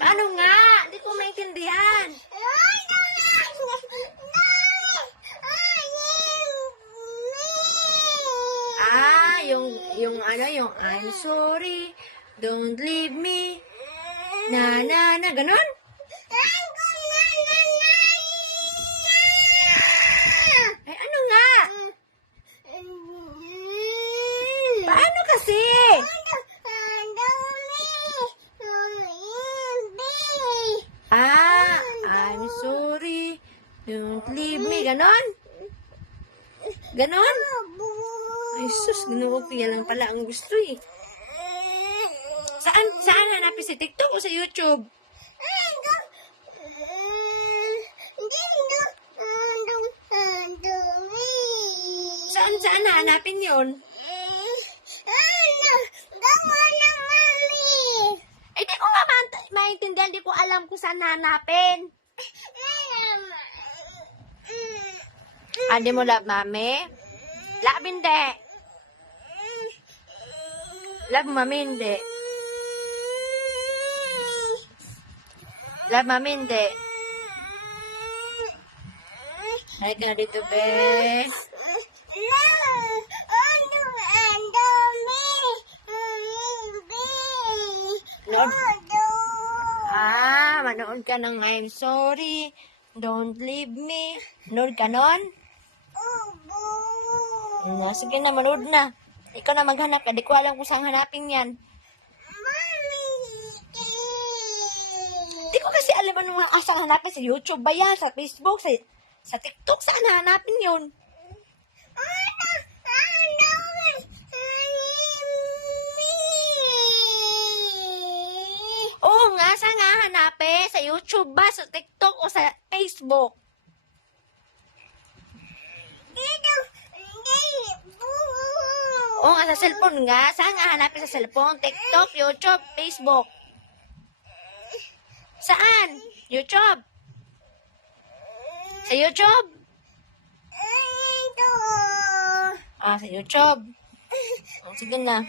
Paano nga? Hindi ko maintindihan. Yung I'm sorry, don't leave me, ganon? Eh, ano nga? Paano kasi? I'm sorry, don't leave me, ganon? Ganon? Ay, sus, ginoo, yan lang pala ang gusto eh. Saan hanapin si TikTok o sa YouTube? Saan hanapin yun? Eh, di ko nga maintindihan, di ko alam kung saan hanapin. Di mo love, mami? Love, hindi. Love, mami, hindi. Love, mami, hindi. Ay, ka dito, be. Manood ka ng I'm sorry, don't leave me. Manood ka nun? Sige na, manood na. Ikaw na maghanap ka. Di ko alam kung saan hanapin yan. Di ko kasi alam anong asang hanapin. Sa YouTube ba yan? Sa Facebook? Sa TikTok? Saan hanapin yun? Oo nga, saan nga hanapin? Sa YouTube ba? Sa TikTok? O sa Facebook? Oo nga, sa cellphone nga. Saan nga hanapin sa cellphone? TikTok, YouTube, Facebook. Saan? YouTube? Sa YouTube? Sa YouTube. Sige na.